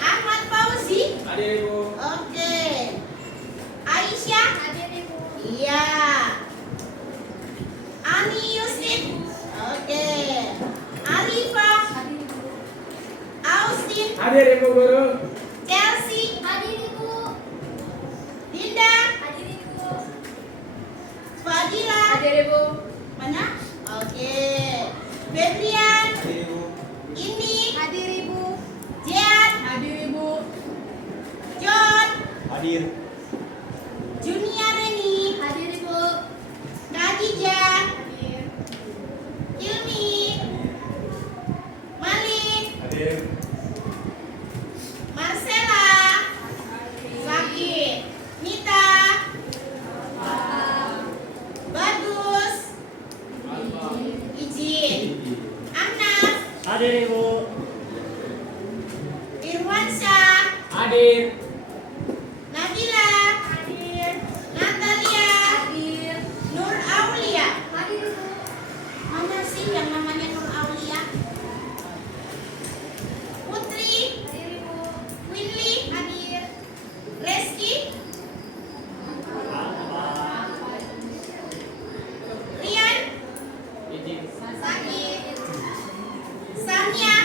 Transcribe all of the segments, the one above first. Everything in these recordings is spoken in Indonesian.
Ahmad Fauzi. Hadir Ibu. Oke. Aisyah. Hadir Ibu. Iya. Ani Yusuf. Oke. Arifah. Hadir Ibu. Austin. Hadir Ibu Guru. Chelsea. Hadir Ibu. Dinda. Hadir Ibu. Fadila. Hadir Ibu. Mana? Oke. Febrian. Hadir Ibu. Ini. Hadir Ibu. Jian. Hadir Ibu. John. Hadir. Junia Reni. Hadir Ibu. Khadijah. Hadir. Ilmi. Malik. Hadir. Marcella. Sakit. Nita. Bagus. Izin. Anas. Hadir Ibu. Irwansyah. Hadir. Nabila. Hadir. Natalia. Hadir. Nur Aulia. Hadir Ibu. Mana sih yang namanya Nur Aulia? Putri. Hadir Ibu. Winly. Hadir. Reski. Rian. Izin. Sakit. Sania.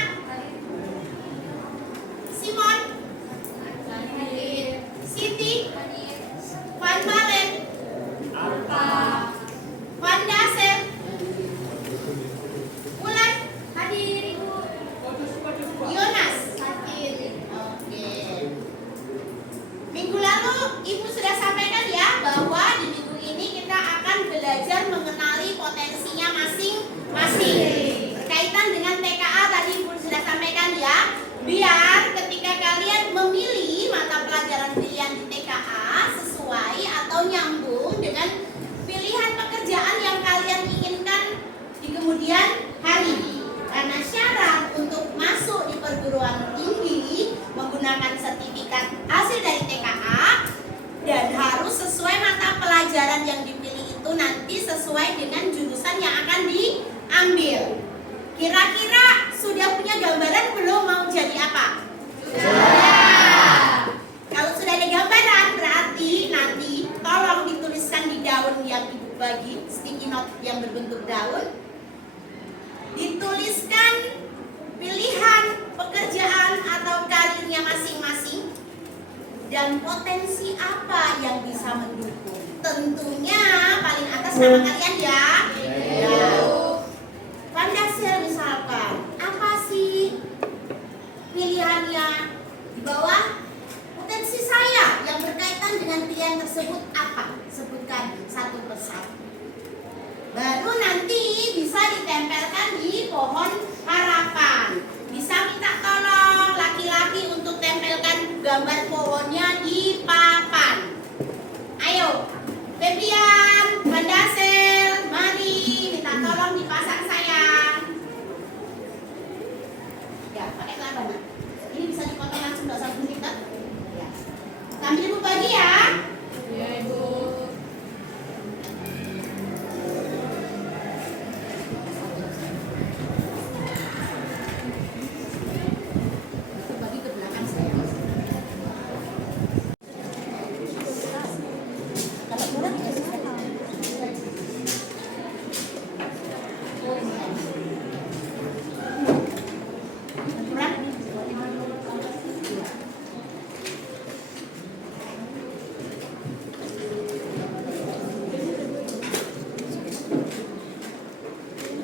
Simon. Hadir. Siti. Hadir. Van Balen. Van Dasen. Ulan. Hadir Ibu. Yonas. Hadir. Oke. Minggu lalu Ibu sudah sampaikan ya bahwa di minggu ini kita akan belajar mengenali potensinya masing-masing. Berkaitan dengan TKA tadi Ibu sudah sampaikan ya. Biar ketika kalian memilih mata pelajaran pilihan di TKA sesuai atau nyambung dengan pilihan pekerjaan yang kalian inginkan di kemudian hari. Karena syarat untuk masuk di perguruan tinggi menggunakan sertifikat hasil dari TKA dan harus sesuai mata pelajaran yang dipilih itu nanti sesuai dengan jurusan yang akan diambil. Kira-kira sudah punya gambaran belum mau jadi apa? Sudah. Kalau sudah ada gambaran berarti nanti tolong dituliskan di daun yang Ibu bagi, sticky note yang berbentuk daun. Dituliskan pilihan pekerjaan atau karirnya masing-masing dan potensi apa yang bisa mendukung. Tentunya paling atas nama kalian ya. Ya. Vandasel misalkan, apa sih pilihannya? Di bawah potensi saya yang berkaitan dengan pilihan tersebut apa? Sebutkan satu persatu. Baru nanti bisa ditempelkan di pohon harapan. Bisa minta tolong laki-laki untuk tempelkan gambar pohonnya di papan. Ayo, Febrian, Vandasel, mari minta tolong dipasang sayang. Ya, pakai kelabana. Ini bisa dipotong langsung, nggak usah gunting kan? Ya. Sambil Ibu bagi ya. Ya Ibu. Bagi ke belakang sayang. Kalau kurang ya susah. Kurang?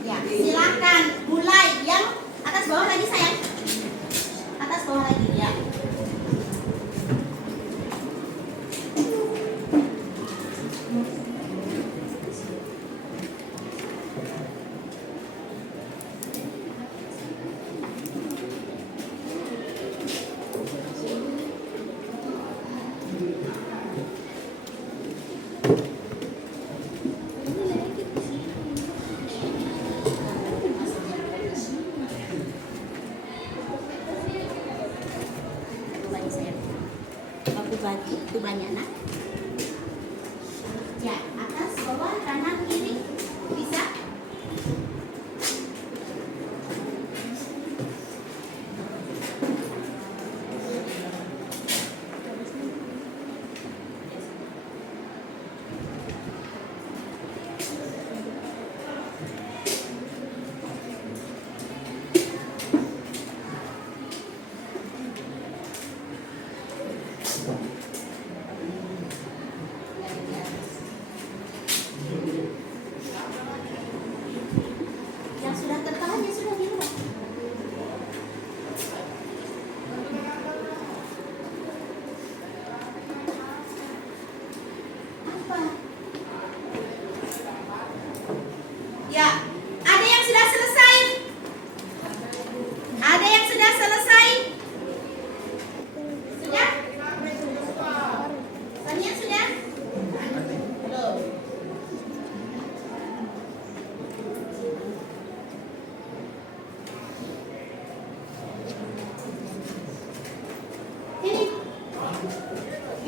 Ya, silakan mulai yang atas bawah lagi sayang. Atas bawah lagi ya. Bagi saya. Aku bagi itu banyak nak. Ya, atas, bawah, kanan, kiri. Bisa?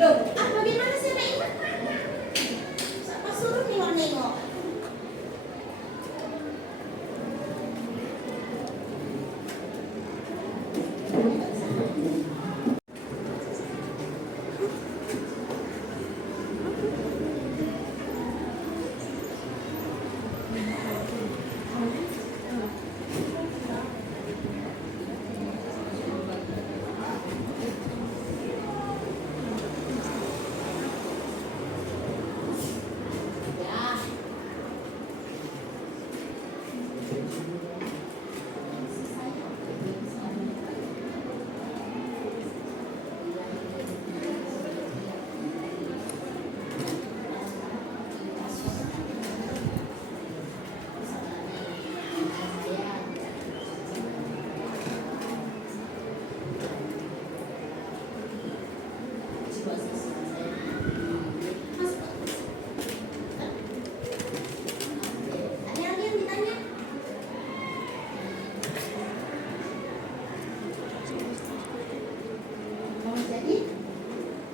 Loh, bagaimana sih Nek Iman? Siapa suruh nengok-nengok? Ada lagi yang ditanya? Mau jadi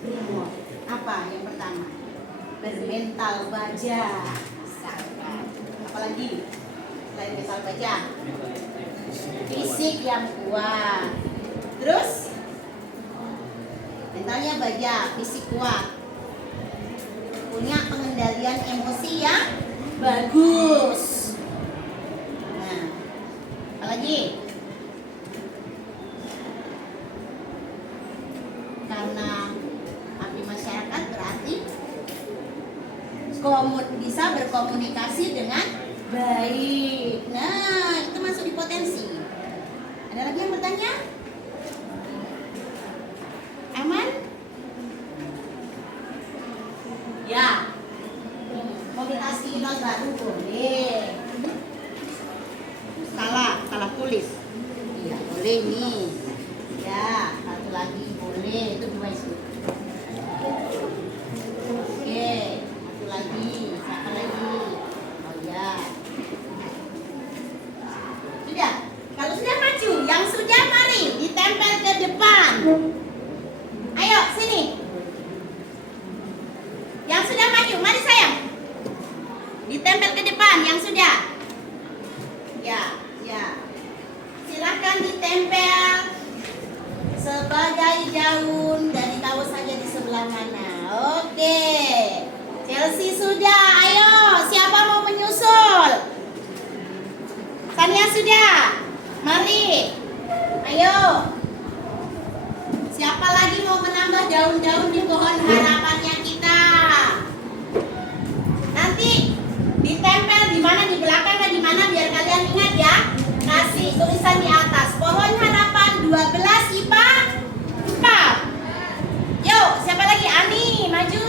brimob. Apa yang pertama? Bermental baja. Misalkan. Apalagi selain mental baja? Fisik yang kuat. Terus mentalnya baja, fisik kuat. Punya pengendalian emosi yang bagus. Nah, apalagi? Karena abdi masyarakat berarti bisa berkomunikasi dengan baik. Nah, itu masuk di potensi. Ada lagi yang bertanya? Aman? Ya. Mobil Askinos baru boleh. Salah tulis. Iya, boleh nih. Ya, satu lagi boleh. Itu dua isu. Oke, satu lagi. Siapa lagi? Oh ya. Sudah. Kalau sudah maju, yang sudah mari ditempel ke depan. Ayo, sini. Yang sudah maju, mari sayang. Ditempel ke depan yang sudah. Ya. Silakan ditempel sebagai daun dari tahu saja di sebelah mana. Oke. Chelsea sudah. Ayo, siapa mau menyusul? Tania sudah. Mari. Ayo. Siapa lagi mau menambah daun-daun di pohon harapannya kita? Nanti ditempel di mana, di belakang atau di mana biar kalian ingat ya. Kasih tulisan di atas. Pohon harapan 12 IPA 4. Yuk, siapa lagi? Ani, maju.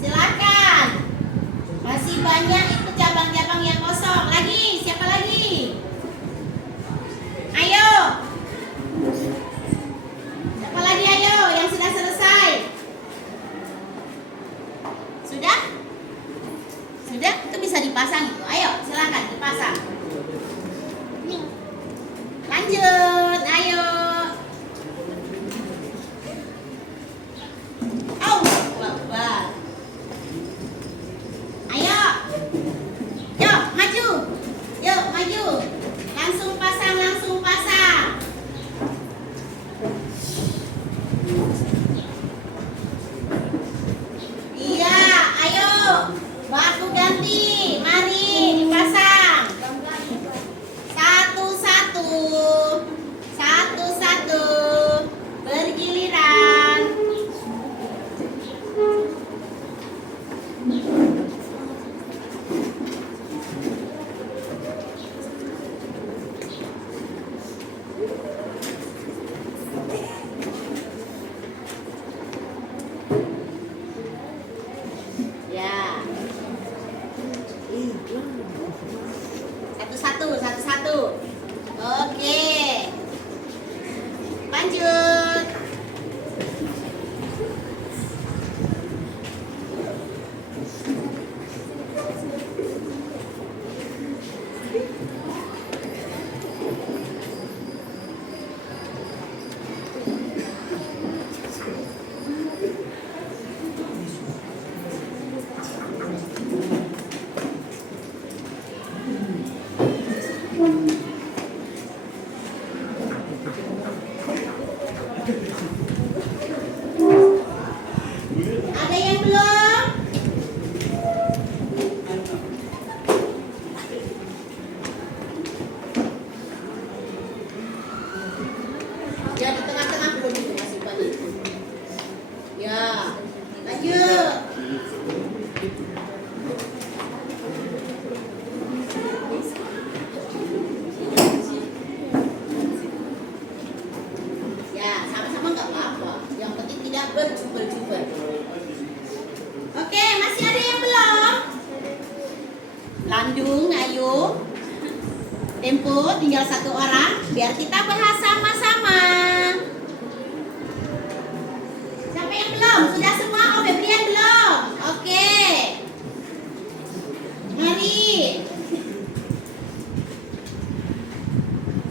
Silakan. Masih banyak itu cabang-cabang yang kosong. Lagi, siapa lagi? Ayo. Siapa lagi ayo yang sudah selesai? Sudah? Sudah? Itu bisa dipasang itu. Ayo, silakan dipasang. Lanjut, ayo. Wah. Ayo. Yuk, maju. Yuk, maju. Langsung pasang. Iya, ayo. Waktu ganti. Mari dipasang. Satu-satu. Bergiliran. Ya. Satu-satu. Oke. Lanjut. Ya di tengah-tengah belum itu masih banyak. Ya, lanjut. Ya, sama-sama nggak apa-apa. Yang penting tidak berjubel-jubel. Oke, masih ada yang belum? Landung, ayo. Tempo, tinggal satu orang. Biar kita bahas sama-sama. Siapa yang belum? Sudah semua? Oh, Febrian belum? Oke. Mari.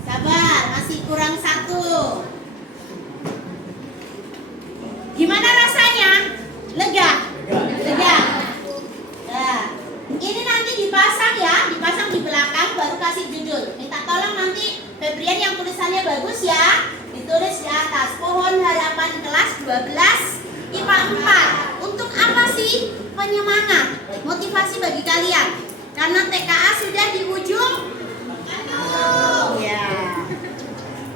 Sabar, masih kurang satu. Gimana rasanya? Lega? Lega. Nah, ini nanti dipasang ya, dipasang di belakang baru kasih judul. Minta tolong nanti Febrian yang tulisannya bagus ya, ditulis di atas. Pohon harapan kelas 12 IPA 4. Untuk apa sih? Penyemangat, motivasi bagi kalian. Karena TKA sudah di ujung. Ya.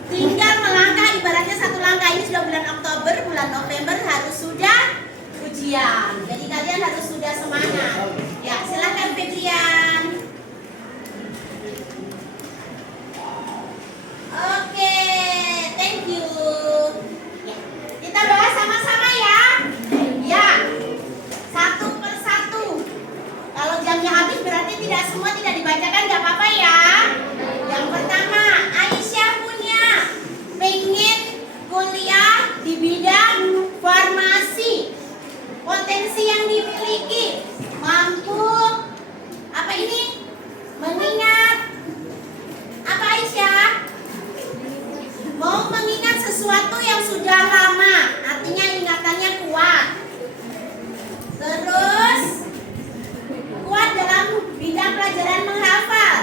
Tinggal melangkah, ibaratnya satu langkah. Ini sudah bulan Oktober, bulan November harus sudah ujian. Jadi kalian harus sudah semangat. Ya, silakan Febrian. Oke, thank you. Ya, kita bahas sama-sama ya. Ya, satu persatu. Kalau jamnya habis berarti tidak semua tidak dibacakan, nggak apa-apa ya. Yang pertama, Aisyah punya pengen kuliah di bidang farmasi. Potensi yang dimiliki mampu apa ini? Mengingat apa Aisyah? Mau mengingat sesuatu yang sudah lama, artinya ingatannya kuat. Terus kuat dalam bidang pelajaran menghafal.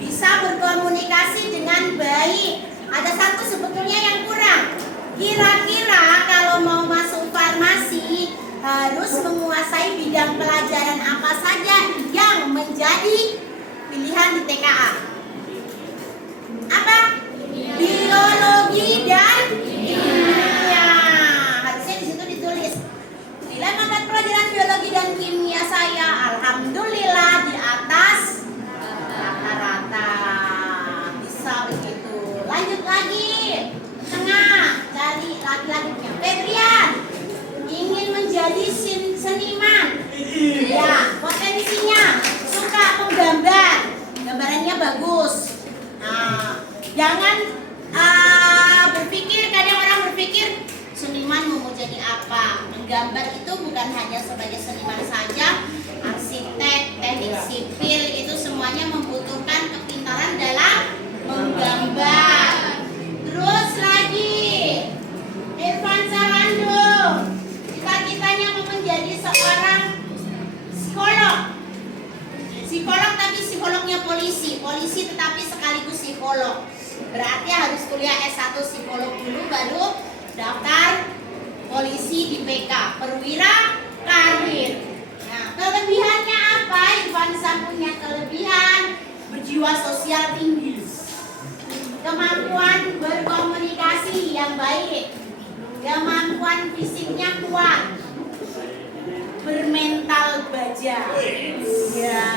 Bisa berkomunikasi dengan baik. Ada satu sebetulnya yang kurang. Kira-kira kalau mau masuk farmasi harus menguasai bidang pelajaran apa saja yang menjadi pilihan di TKA? Apa? Biologi dan kimia. Harusnya di situ ditulis. Nilai mata pelajaran biologi dan kimia saya alhamdulillah di atas rata-rata. Bisa begitu. Lanjut lagi. Tengah, cari laki-lakinya. Febrian ingin menjadi seniman. Ya, potensinya suka menggambar. Gambarannya bagus. Nah, jangan berpikir, kadang orang berpikir seniman mau jadi apa. Menggambar itu bukan hanya sebagai seniman saja. Arsitek, teknik sipil itu semuanya membutuhkan kepintaran dalam menggambar. Terus lagi Irfan Sarando, cita-citanya mau menjadi seorang psikolog. Psikolog tapi psikolognya polisi. Polisi tetapi sekaligus psikolog. Berarti harus kuliah S1 psikolog dulu baru daftar polisi di PK, perwira karir. Nah, kelebihannya apa? Irfan Sarando punya kelebihan berjiwa sosial tinggi. Kemampuan berkomunikasi yang baik, kemampuan fisiknya kuat, bermental baja. Ya,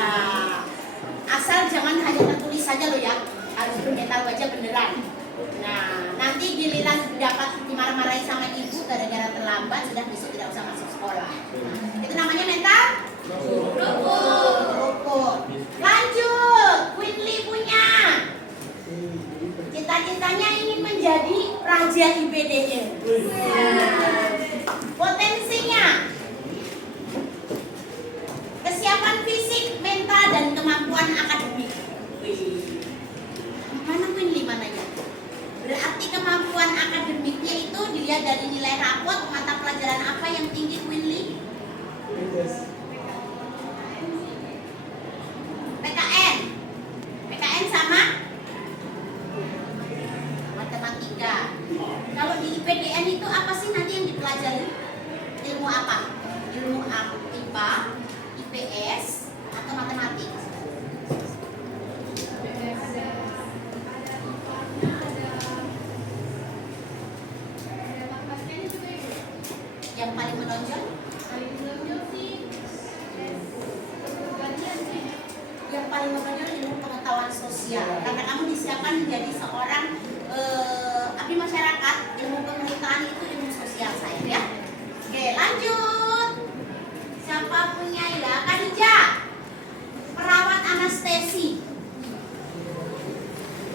asal jangan hanya tertulis saja loh ya, harus bermental baja beneran. Nah, nanti giliran dapat dimarah-marahi sama ibu gara-gara terlambat, sudah besok tidak usah masuk sekolah. Itu namanya mental luput. Lanjut, Winly punya cita-citanya ingin menjadi raja IPDN. Potensinya kesiapan fisik, mental, dan kemampuan akademik. Mana Winly mananya? Berarti kemampuan akademiknya itu dilihat dari nilai rapot, mata pelajaran apa yang tinggi Winly? PKN. PKN sama matematika. Kalau di IPDN itu apa sih nanti yang dipelajari? Ilmu apa? Ilmu IPA, IPS, atau matematik? Yang paling menonjol? Paling menonjol sih bagian sih. Yang paling menonjol ilmu pengetahuan sosial. Karena kamu disiapkan menjadi seorang abdi masyarakat, ilmu pemerintahan itu ilmu sosial saya ya. Oke, lanjut. Siapa punya ya? Khadijah. Perawat anestesi.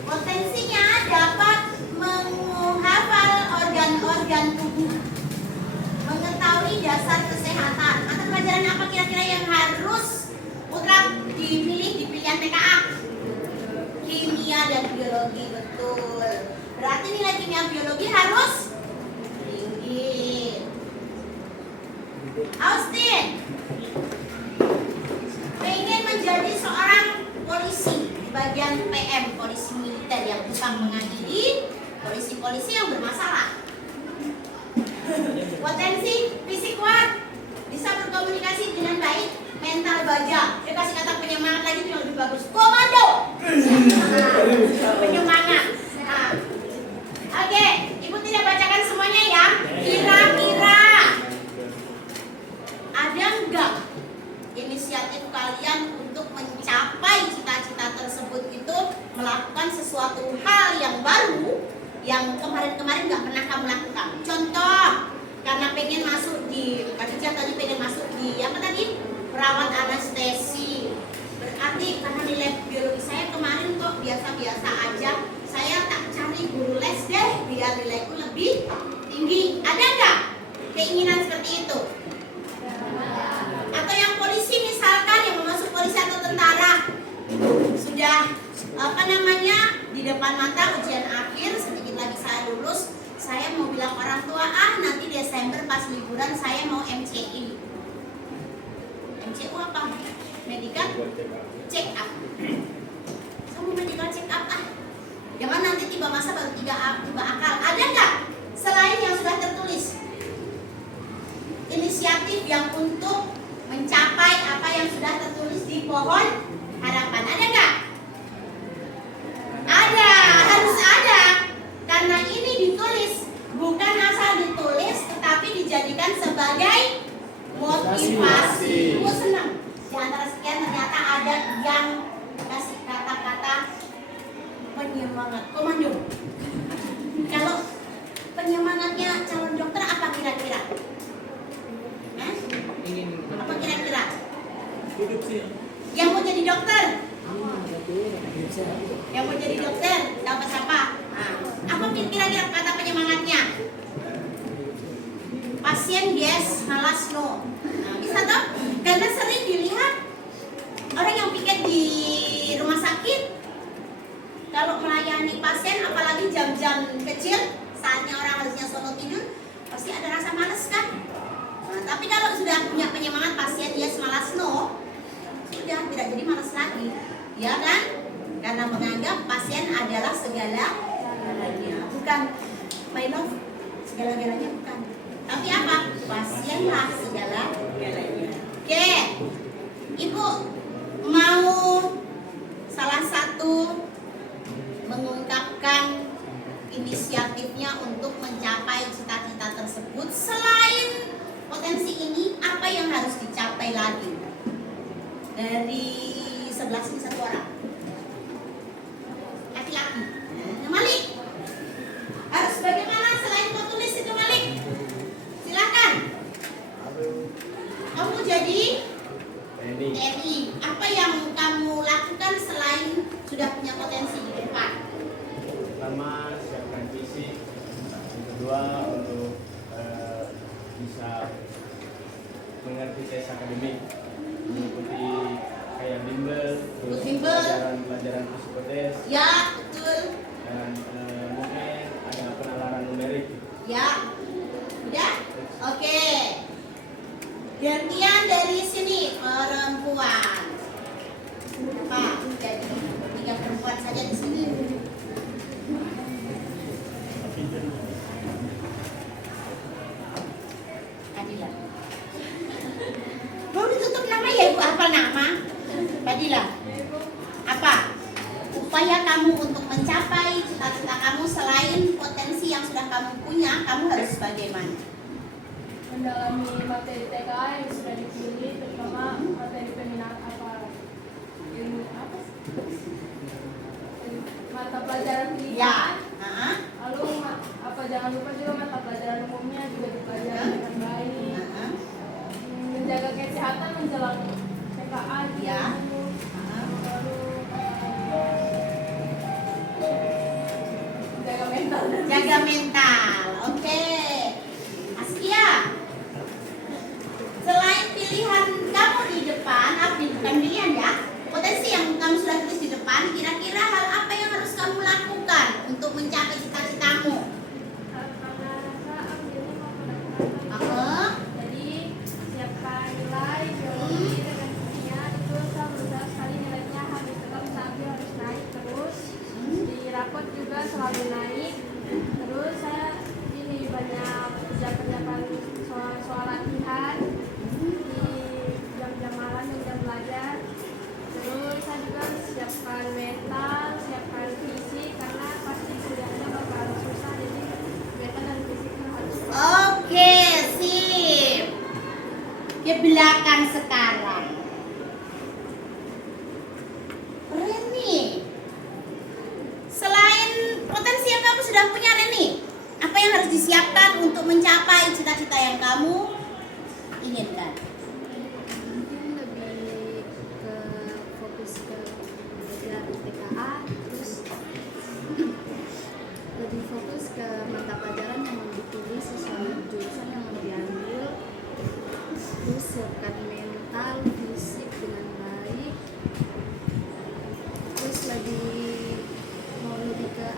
Potensinya dapat menghafal organ-organ tubuh, mengetahui dasar kesehatan. Mata pelajaran apa kira-kira yang harus putra dipilih di pilihan TKA? Kimia dan biologi, betul. Berarti nilai kimia biologi harus tinggi. Austin pengen menjadi seorang polisi di bagian PM, polisi militer yang tukang mengadili polisi-polisi yang bermasalah. Potensi fisik kuat, bisa berkomunikasi dengan baik, mental baja. Dia kasih kata penyemangat lagi yang lebih bagus. Komando. Penyemangat. Nah. Oke, Ibu tidak bacakan semuanya ya. Kira-kira ada enggak inisiatif kalian untuk mencapai cita-cita tersebut itu melakukan sesuatu hal yang baru yang kemarin-kemarin nggak pernah kamu lakukan? Contoh, karena pengen masuk di Khadijah tadi pengen masuk di apa tadi? Perawat anestesi. Berarti karena nilai biologi saya kemarin kok biasa-biasa aja, saya tak cari guru les deh biar nilaiku lebih tinggi. Ada nggak keinginan seperti itu? Atau yang polisi misalkan yang mau masuk polisi atau tentara sudah apa namanya di depan mata ujian akhir, sedikit lagi saya lulus, saya mau bilang orang tua nanti Desember pas liburan saya mau MCI. MCU apa? Medical check up. Saya mau medical check up jangan nanti tiba masa baru tiba akal. Ada nggak selain yang sudah tertulis inisiatif yang untuk mencapai apa yang sudah tertulis di pohon harapan? Ada nggak? Ada, harus ada. Karena ini ditulis bukan asal ditulis, tetapi dijadikan sebagai motivasi. Gue senang. Di antara sekian ternyata ada yang kasih kata-kata penyemangat. Komando. Kalau penyemangatnya calon dokter apa kira-kira? Apa kira-kira? Yang mau jadi dokter? Yang mau jadi dokter? Dapat siapa? Apa kira-kira kata penyemangatnya? Pasien yes, malas no. Bisa toh? Karena sering dilihat orang yang piket di rumah sakit kalau melayani pasien, apalagi jam-jam kecil saatnya orang harusnya solo tidur, pasti ada rasa malas kan? Tapi kalau sudah punya penyemangat pasien yes malas no, sudah tidak jadi malas lagi, ya kan? Karena menganggap pasien adalah segala-galanya, bukan my love, segala-galanya bukan. Tapi apa? Pasienlah segala-galanya. Oke, Ibu mau salah satu mengungkapkan inisiatifnya untuk mencapai cita-cita tersebut. Selain potensi ini, apa yang harus dicapai lagi? Dari sebelah sini satu orang. Laki-laki. Malik. Harus bagaimana selain kau tulis itu Malik? Silakan. Kamu jadi TNI. Apa yang kamu lakukan selain sudah punya potensi di depan? Pertama, siapkan fisik. Yang kedua, untuk bisa mengerti tes akademik, mengikuti kayak bimbel, terus pelajaran psikotes. Ya, betul. Dan mungkin ada penalaran numerik. Ya. Udah? Oke. Gantian dari sini perempuan. Pak, jadi 3 perempuan saja di sini. Adila. Mau ditutup nama ya Ibu? Apa nama? Adila. Apa? Upaya kamu untuk mencapai cita-cita kamu selain potensi yang sudah kamu punya, kamu harus bagaimana? mendalami materi TKA yang sudah dipilih, terutama materi peminat ilmu apa sih? Mata pelajaran Ya. pilihan. Heeh. Lalu jangan lupa juga mata pelajaran umumnya juga dipelajari dengan baik. Heeh. Menjaga kesehatan menjelang TKA gitu. Ya. Heeh. Lalu menjaga mental dan Jaga mental. Oke. Askia. Selain pilihan kamu di depan, bukan pilihan ya, potensi yang kamu sudah tulis di depan, kira-kira hal apa yang harus kamu lakukan untuk mencapai cita-citamu? Heeh. Jadi siapkan nilai biologi dengan kimia itu saya berusaha sekali nilainya harus tetap stabil, harus naik terus. Di rapot juga selalu naik. Terus saya ini banyak kerja-kerjakan soal latihan di jam-jam malam dan jam belajar. Terus saya juga siapkan mental, siapkan fisik karena pasti kuliahnya bakal susah, jadi mental dan fisiknya harus kuat. Oke, sip. Ke belakang sekarang. Reni, selain potensi yang kamu sudah punya, Reni, apa yang harus disiapkan untuk mencapai cita-cita yang kamu inginkan? Mungkin lebih ke fokus ke belajar TKA, terus lebih fokus ke mata pelajaran yang mau dipilih sesuai jurusan yang mau diambil, terus siapkan mental, fisik dengan baik, terus mau lebih ke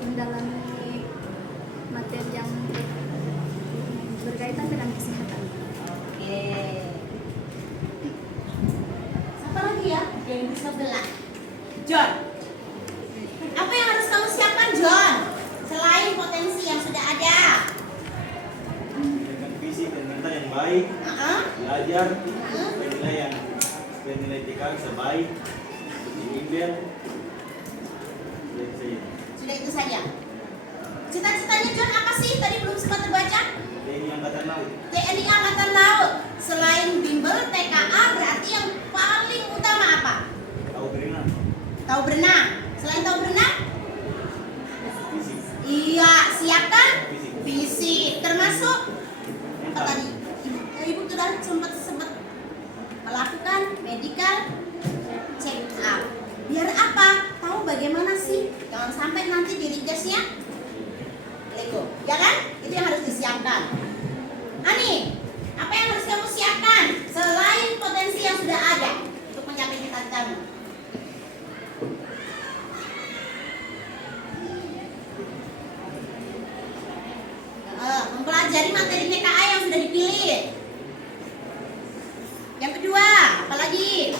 mendalami materi yang berkaitan dengan kesehatan. Oke. Siapa lagi ya? Yang di sebelah. John. Apa yang harus kamu siapkan, John? Selain potensi yang sudah ada. Dengan visi dan mental yang baik, belajar penilaian nilai TK bisa baik, bimbel, dan saya Sudah itu saja. Cita-citanya John apa sih? Tadi belum sempat terbaca. TNI Angkatan Laut. TNI Angkatan Laut. Selain bimbel, TKA berarti yang paling utama apa? Tahu berenang, Tahu berenang. Selain tahu berenang? fisik, Iya, siapkan fisik, fisik. Termasuk apa mental, tadi? Ibu sudah sempat melakukan medical check up. Biar apa? Tahu bagaimana sih? Jangan sampai nanti di rejeksnya Lego. Ya kan? Itu yang harus disiapkan. Ani, apa yang harus kamu siapkan selain potensi yang sudah ada untuk mencapai cita-citamu? Mempelajari materi TKA yang sudah dipilih. Yang kedua, apa lagi?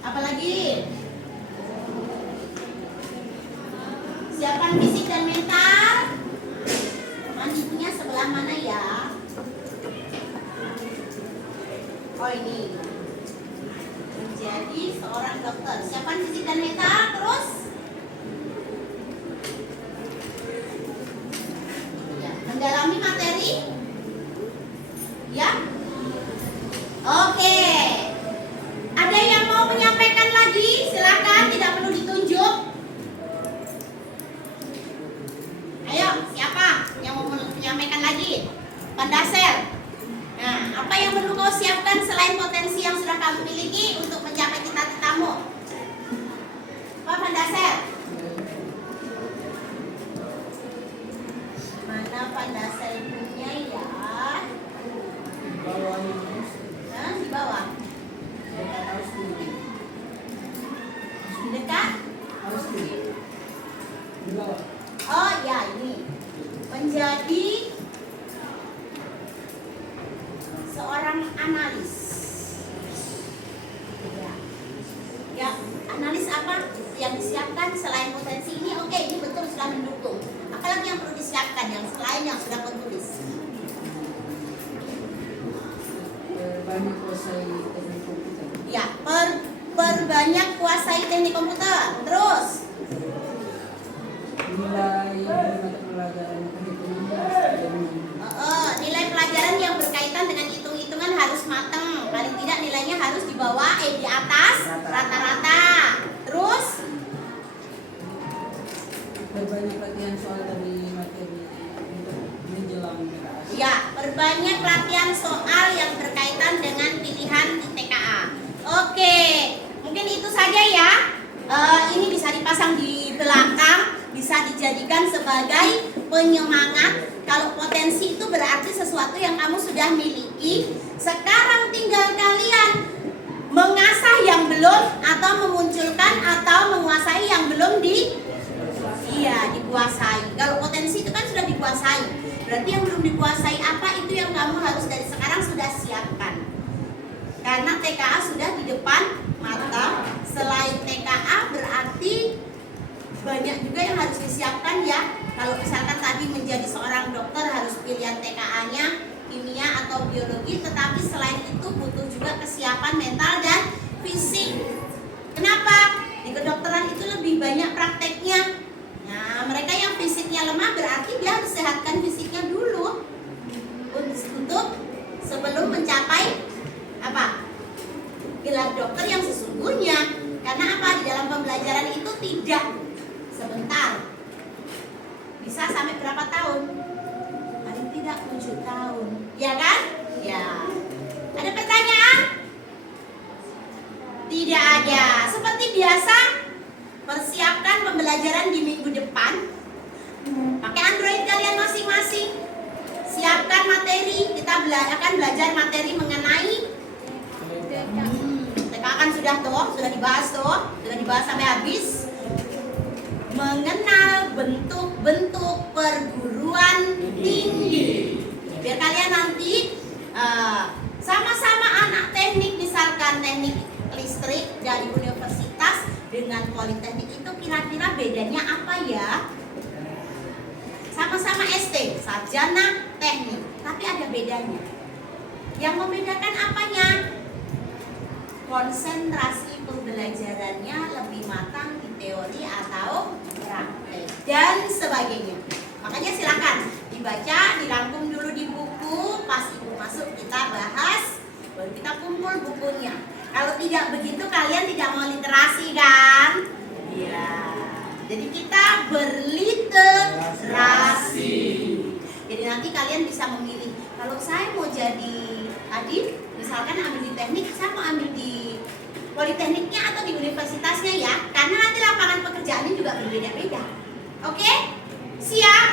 Apalagi? Siapkan fisik dan mental. Mandinya sebelah mana ya? Oh ini. Menjadi seorang dokter. Siapkan fisik dan mental. Terus? Ya, mendalami materi. Ya. Oke. Ada yang mau menyampaikan lagi? Silakan, tidak perlu ditunjuk. Ayo, siapa yang mau menyampaikan lagi? Pandasel. Nah, apa yang perlu kau siapkan selain potensi yang sudah kamu miliki untuk mencapai cita-citamu? Pak Pandasel. Mana Pandasel punya ya? Nah, di bawah. Di dekat? Oh ya, ini menjadi seorang analis. Ya, analis apa yang disiapkan selain potensi ini? Oke, ini betul sudah mendukung. Apalagi yang perlu disiapkan yang selain yang sudah kau tulis? Banyak kuasai teknik komputer. Ya, perbanyak kuasai teknik komputer. Terus nilai mata pelajaran perhitungan nilai pelajaran yang berkaitan dengan hitung-hitungan harus matang. Paling tidak nilainya harus di bawah di atas rata-rata. Terus berbanyak latihan soal dari materi untuk menjelang PKA. ya, perbanyak latihan soal yang berkaitan dengan pilihan di TKA. Oke, mungkin itu saja ya. Ini bisa dipasang di belakang, bisa dijadikan sebagai penyemangat. Kalau potensi itu berarti sesuatu yang kamu sudah miliki. Sekarang tinggal kalian mengasah yang belum, atau memunculkan atau menguasai yang belum dikuasai. Kalau potensi itu kan sudah dikuasai. Berarti yang belum dikuasai apa, itu yang kamu harus dari sekarang sudah siapkan. Karena TKA sudah di depan mata. Selain TKA berarti banyak juga yang harus disiapkan ya. Kalau misalkan tadi menjadi seorang dokter harus pilihan TKA-nya kimia atau biologi, tetapi selain itu butuh juga kesiapan mental dan fisik. Kenapa? Di kedokteran itu lebih banyak prakteknya. Nah, mereka yang fisiknya lemah berarti dia harus sehatkan fisiknya dulu untuk sebelum mencapai apa? Gelar dokter yang sesungguhnya. Karena apa? Di dalam pembelajaran itu tidak sebentar. Bisa sampai berapa tahun? Paling tidak 7 tahun. Ya kan? Ya. Ada pertanyaan? Tidak ada. Seperti biasa, persiapkan pembelajaran di minggu depan. Pakai Android kalian masing-masing. Siapkan materi. Kita akan belajar materi mengenai TKA kan sudah dibahas sampai habis. Mengenal bentuk-bentuk perguruan tinggi. Biar kalian nanti sama-sama anak teknik, misalkan teknik listrik dari universitas dengan politeknik itu kira-kira bedanya apa ya? Sama-sama ST, sarjana teknik, tapi ada bedanya. Yang membedakan apanya? Konsentrasi pembelajarannya lebih matang di teori atau praktek dan sebagainya. Makanya silakan dibaca, dirangkum dulu di buku. Pas ibu masuk kita bahas, baru kita kumpul bukunya. Kalau tidak begitu kalian tidak mau literasi kan? Iya. Jadi kita berliterasi. Jadi nanti kalian bisa memilih. Kalau saya mau jadi adik, misalkan ambil di teknik, saya mau ambil di politekniknya atau di universitasnya ya. Karena nanti lapangan pekerjaannya juga berbeda-beda. Oke? Siap?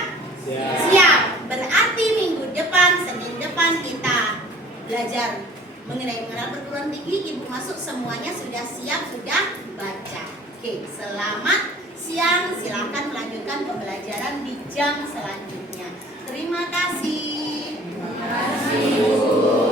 Siap. Berarti minggu depan, Senin depan kita belajar mengenai mengenal perguruan tinggi. Ibu masuk semuanya sudah siap, sudah baca. Oke, selamat siang. Silakan melanjutkan pembelajaran di jam selanjutnya. Terima kasih. Terima kasih, Bu.